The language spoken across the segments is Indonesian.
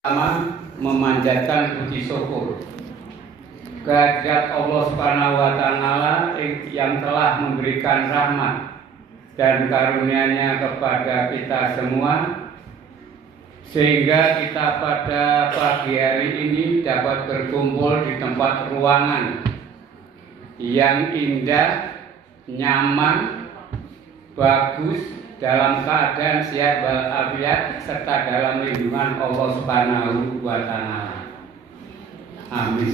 Pertama, memanjatkan puji syukur kehadirat Allah Subhanahu wa Ta'ala yang telah memberikan rahmat dan karunia-Nya kepada kita semua, sehingga kita pada pagi hari ini dapat berkumpul di tempat ruangan yang indah, nyaman, bagus, dalam keadaan sehat walafiat serta dalam lindungan Allah Subhanahu wa Ta'ala. Amin.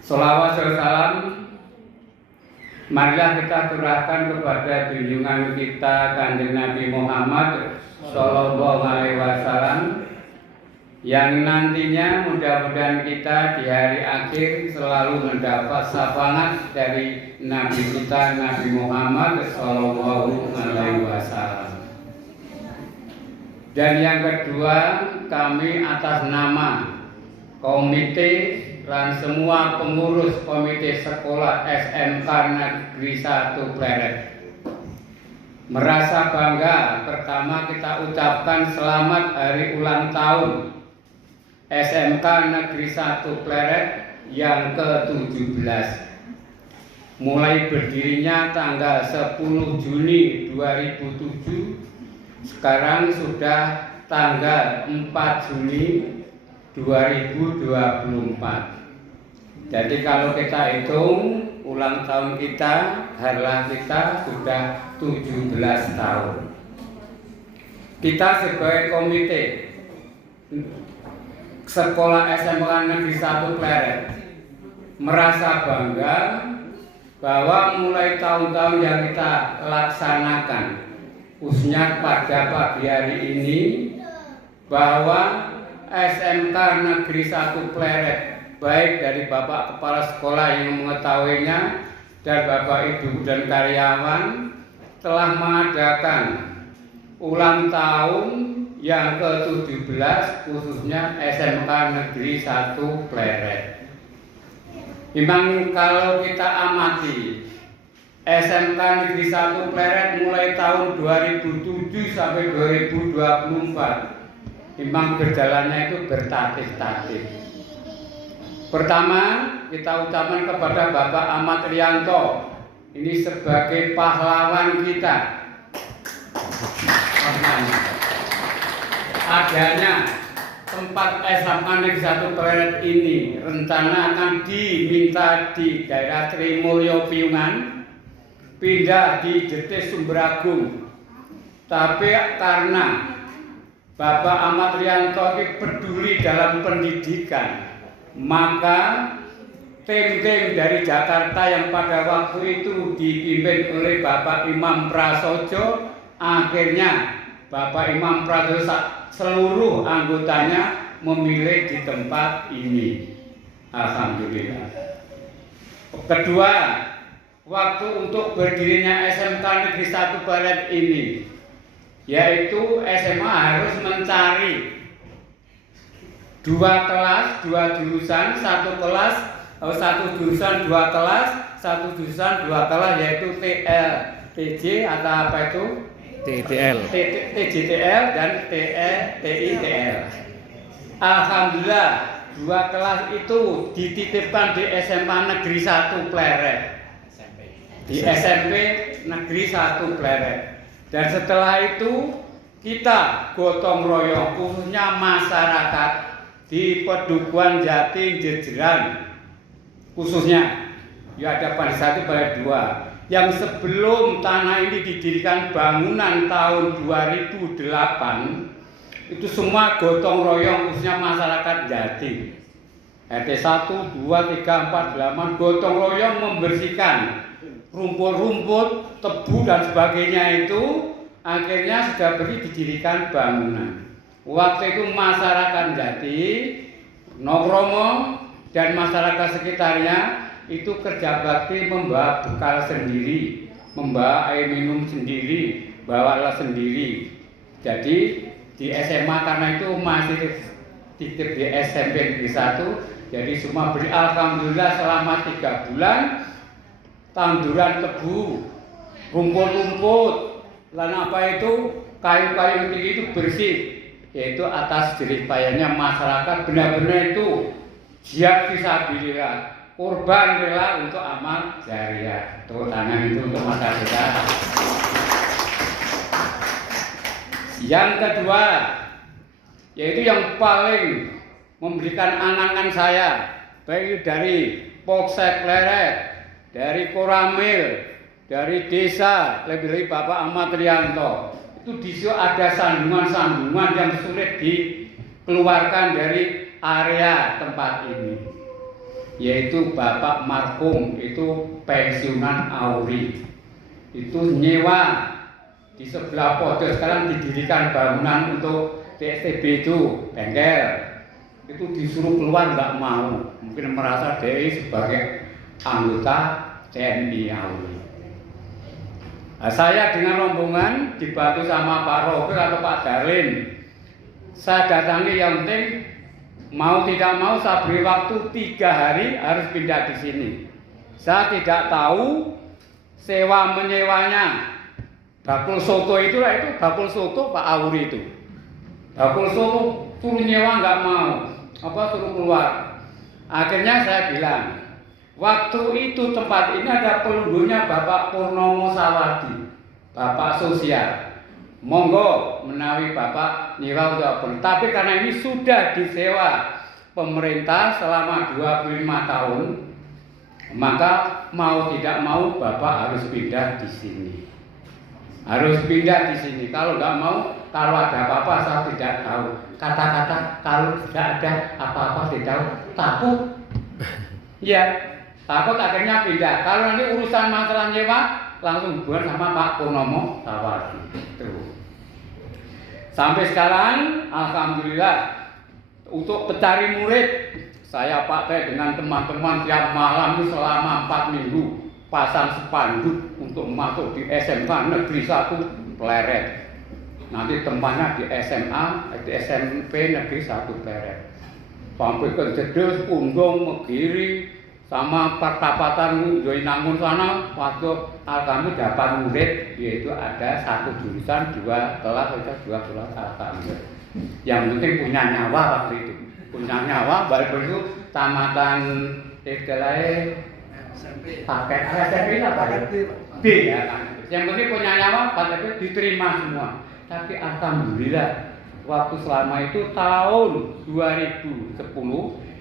Sholawat serta salam marilah kita curahkan kepada junjungan kita Kanjeng Nabi Muhammad Sallallahu Alaihi Wasallam, yang nantinya mudah-mudahan kita di hari akhir selalu mendapat syafaat dari Nabi kita Nabi Muhammad Sallallahu Alaihi Wasallam. Dan yang kedua, kami atas nama komite dan semua pengurus komite sekolah SMK Negeri 1 Pleret merasa bangga. Pertama, kita ucapkan selamat hari ulang tahun SMK Negeri 1 Pleret yang ke-17. Mulai berdirinya tanggal 10 Juni 2007, sekarang sudah tanggal 4 Juni 2024. Jadi kalau kita hitung ulang tahun kita, harlah kita sudah 17 tahun. Kita sebagai komite Sekolah SMK Negeri 1 Pleret merasa bangga bahwa mulai tahun-tahun yang kita laksanakan, khususnya pada pagi hari ini, bahwa SMK Negeri 1 Pleret, baik dari Bapak Kepala Sekolah yang mengetahuinya dan Bapak Ibu dan karyawan, telah mengadakan ulang tahun yang ke-17 khususnya SMK Negeri 1 Pleret. Memang kalau kita amati SMK Negeri 1 Pleret mulai tahun 2007 sampai 2024, memang berjalannya itu bertatih-tatih. Pertama, kita ucapkan kepada Bapak Ahmad Rianto, ini sebagai pahlawan kita. Adanya tempat SMK Negeri 1 Pleret ini rencana akan diminta di daerah Trimulyo Piungan, pindah di Jetis Sumberagung. Tapi karena Bapak Ahmad Rianto ini peduli dalam pendidikan, maka tim-tim dari Jakarta yang pada waktu itu dipimpin oleh Bapak Imam Prasojo, akhirnya Bapak Imam Prasojo seluruh anggotanya memilih di tempat ini. Alhamdulillah. Kedua, waktu untuk berdirinya SMK Negeri 1 Pleret ini, yaitu SMA harus mencari 2 kelas, 2 jurusan, 1 kelas, 1 jurusan 2 kelas, 1 jurusan 2 kelas, yaitu TL, TJ atau apa itu? TJTL dan TITL. Alhamdulillah 2 kelas itu dititipkan di SMA Negeri 1 Pleret, di SMP Negeri 1 Pleret. Dan setelah itu kita gotong royong, khususnya masyarakat di Pedukuhan Jati Jejeran, khususnya ya ada pada 1 pada 2. Yang sebelum tanah ini didirikan bangunan tahun 2008, itu semua gotong royong khususnya masyarakat Jati, RT 1, 2, 3, 4, 8, gotong royong membersihkan rumput-rumput, tebu dan sebagainya itu, akhirnya sudah didirikan bangunan. Waktu itu masyarakat Jati, Nokromo dan masyarakat sekitarnya itu kerja bakti, membawa bekal sendiri, membawa air minum sendiri, bawalah sendiri. Jadi di SMA karena itu masih titip di SMP Negeri 1, jadi semua beri. Alhamdulillah selama 3 bulan tanduran tebu, rumput-rumput, dan apa itu kayu-kayu tinggi itu bersih. yaitu atas jerih payahnya masyarakat benar-benar itu jihad fisabilillah, kurban rela untuk amal jariah. Tepuk tangan itu untuk masyarakat. Yang kedua, yaitu yang paling memberikan angan-angan saya, baik dari Polsek Pleret, dari Koramil, dari desa, lebih-lebih Bapak Ahmad Rianto, itu di situ ada sambungan-sambungan yang sulit dikeluarkan dari area tempat ini, yaitu Bapak Markum itu pensiunan Auri, itu nyewa di sebelah pojok, sekarang didirikan bangunan untuk TSTB itu bengkel, itu disuruh keluar nggak mau, mungkin merasa dia sebagai anggota TNI Auri. Nah, saya dengan rombongan dibantu sama Pak Roger atau Pak Darlin, saya datangi, yang penting mau tidak mau saya beri waktu 3 hari harus pindah di sini. Saya tidak tahu sewa menyewanya. Bakul soto itu bakul soto Pak Auri itu. Bakul soto suruh nyewa nggak mau, suruh keluar. Akhirnya saya bilang, waktu itu tempat ini ada pelundurnya Bapak Purnomo Sawardi, Bapak sosial. Monggo menawi Bapak nyewa untuk, tapi karena ini sudah disewa pemerintah selama 25 tahun, maka mau tidak mau Bapak harus pindah di sini. Harus pindah di sini. Kalau nggak mau, kalau ada apa-apa saya tidak tahu. Kata-kata kalau tidak ada apa-apa tidak tahu, takut. Ya. Takut akhirnya pindah. Kalau nanti urusan masalah nyewa langsung hubungan sama Pak Purnomo Sawardi. Sampai sekarang alhamdulillah untuk pencari murid saya pakai dengan teman-teman tiap malam selama 4 minggu pasang spanduk untuk masuk di SMK Negeri 1 Pleret. Nanti tempatnya di SMP Negeri 1 Pleret. Sampai ke Jedus, Pundong, Megiri, sama pertapatan Joinangun sana, waktu alhamdulillah dapat murid, yaitu ada 1 jurusan, 2 kelas, 2 kelas alhamdulillah. Yang penting punya nyawa waktu itu, punya nyawa, baru itu tamatan istilahnya pakai SMP apa ya? B ya kan. Yang penting punya nyawa, pada itu diterima semua. Tapi alhamdulillah waktu selama itu tahun 2010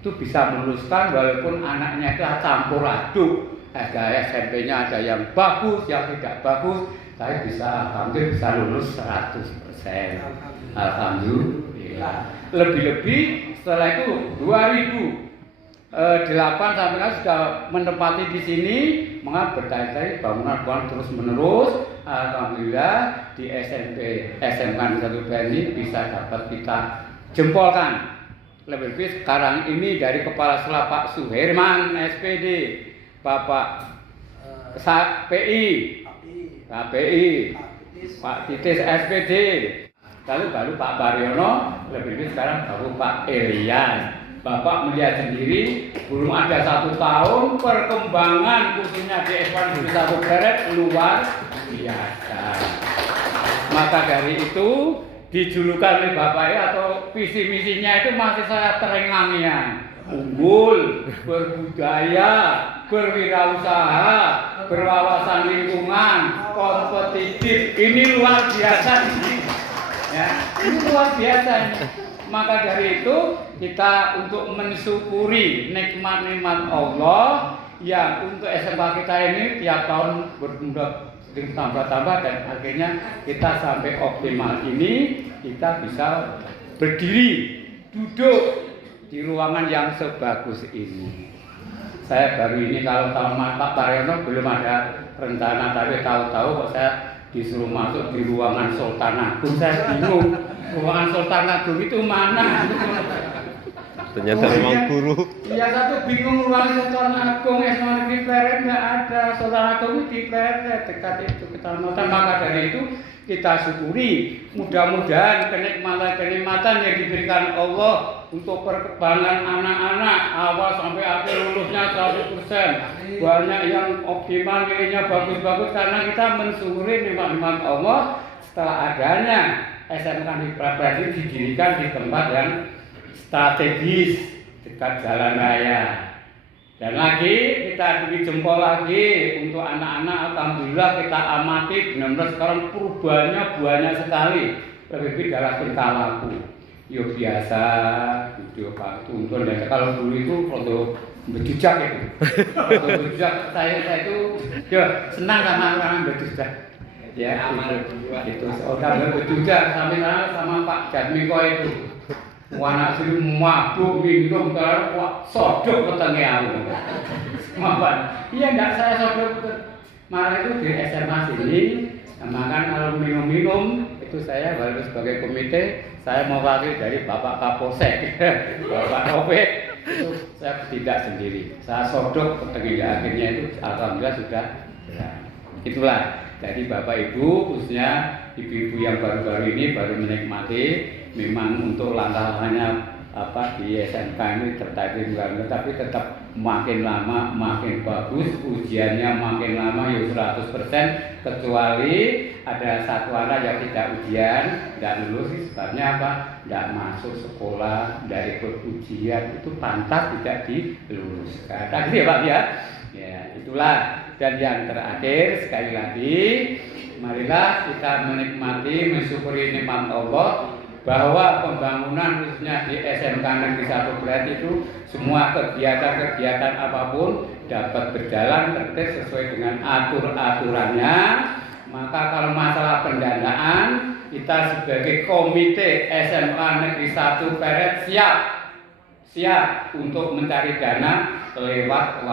itu bisa meluluskan, walaupun anaknya itu campur aduk, ada SMP-nya ada yang bagus, yang tidak bagus, saya alhamdulillah bisa lulus 100%. Alhamdulillah. Lebih-lebih setelah itu 2008 sampai sudah menempati di sini, mengapa berkali-kali bangunan terus menerus. Alhamdulillah di SMK 1 ini bisa dapat kita jempolkan. Lebih-lebih sekarang ini dari Kepala Sekolah Pak Suherman SPD, Bapak PI, Pak Titis SPD, lalu Pak Baryono, lebih-lebih sekarang baru Pak Elias. Bapak melihat sendiri, belum ada 1 tahun perkembangan khususnya di SMK 1 Pleret luar biasa. Maka dari itu dijulukan oleh Bapak atau visi misinya itu masih saya terengang-engang. Unggul, berbudaya, berwirausaha, berwawasan lingkungan, kompetitif. Ini luar biasa ini. Ya, ini luar biasa ini. Maka dari itu kita untuk mensyukuri nikmat-nikmat Allah yang untuk SMK kita ini tiap tahun bertambah-tambah, dan akhirnya kita sampai optimal ini, kita bisa berdiri, duduk di ruangan yang sebagus ini. Saya baru ini, kalau tahun Pak Paryono belum ada rencana, tapi tahu-tahu kok saya disuruh masuk di ruangan Sultan Agung. Saya bingung, ruangan Sultan Agung itu mana? Ternyata memang guru. Iya, satu bingung, ruangan Sultan Agung SMA di Pleret nggak ada. Sultan Agung di Pleret dekat itu kecamatan. Maka dari itu kita syukuri, mudah-mudahan kenikmatan yang diberikan Allah untuk perkembangan anak-anak awal sampai akhir lulusnya 100%. Banyak yang optimal, nilainya bagus-bagus, karena kita mensyukuri nikmat-nikmat Allah setelah adanya SMK Negeri Pleret ini didirikan di tempat yang strategis dekat jalan raya. Dan lagi kita beri jempol lagi untuk anak-anak, alhamdulillah kita amati benar-benar sekarang perubahannya banyak sekali. Lebih dalam tingkah laku. Yo biasa, video Pak Tuntun dan kalau dulu itu foto berjejak itu. Foto berjejak saya itu yo senang sama orang berjejak. Ya, itu orang berjejak sama Pak Jatmiko itu. Anak sini mabuk minum kalau wah sodok ketenge aku. Mapan. Iya enggak saya sodok marah itu di SMA sini. Makan kalau minum itu saya baru sebagai komite saya mewakili dari Bapak Kapolsek, Bapak Taufik itu saya tidak sendiri. Saya sodok ketenge akhirnya itu alhamdulillah sudah jalan. Itulah. Jadi Bapak Ibu khususnya ibu-ibu yang baru-baru ini baru menikmati memang untuk langkah-langkahnya di SMK ini tertarik banget, tapi tetap makin lama makin bagus, ujiannya makin lama ya 100%, kecuali ada satu anak yang tidak ujian, tidak lulus, sebabnya apa? Tidak masuk sekolah, dari ikut ujian itu pantas tidak diluluskan. Gitu ya Pak ya? Ya itulah. Dan yang terakhir sekali lagi, marilah kita menikmati, mensyukuri nikmat Allah bahwa pembangunan khususnya di SMK Negeri 1 Pleret itu semua kegiatan-kegiatan apapun dapat berjalan tertib sesuai dengan aturannya. Maka kalau masalah pendanaan, kita sebagai komite SMK Negeri 1 Pleret siap untuk mencari dana lewat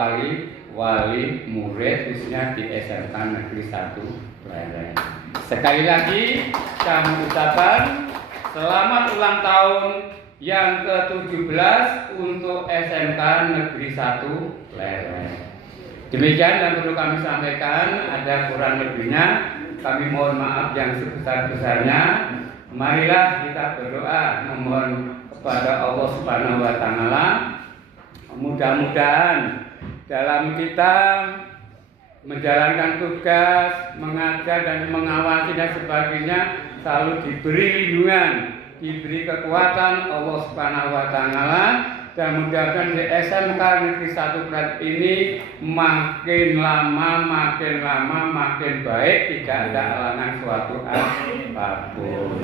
wali murid khususnya di SMK Negeri 1 Pleret. Sekali lagi kami ucapkan selamat ulang tahun yang ke-17 untuk SMK Negeri 1 Pleret. Demikian yang perlu kami sampaikan, ada kurang lebihnya kami mohon maaf yang sebesar-besarnya. Marilah kita berdoa memohon kepada Allah Subhanahu wa taala mudah-mudahan dalam kita menjalankan tugas, mengajar dan mengawasi dan sebagainya selalu diberi lindungan, diberi kekuatan Allah Subhanahu wa taala, dan mudah-mudahan di SMK Negeri 1 Pleret ini makin lama makin baik, tidak ada halangan suatu apapun.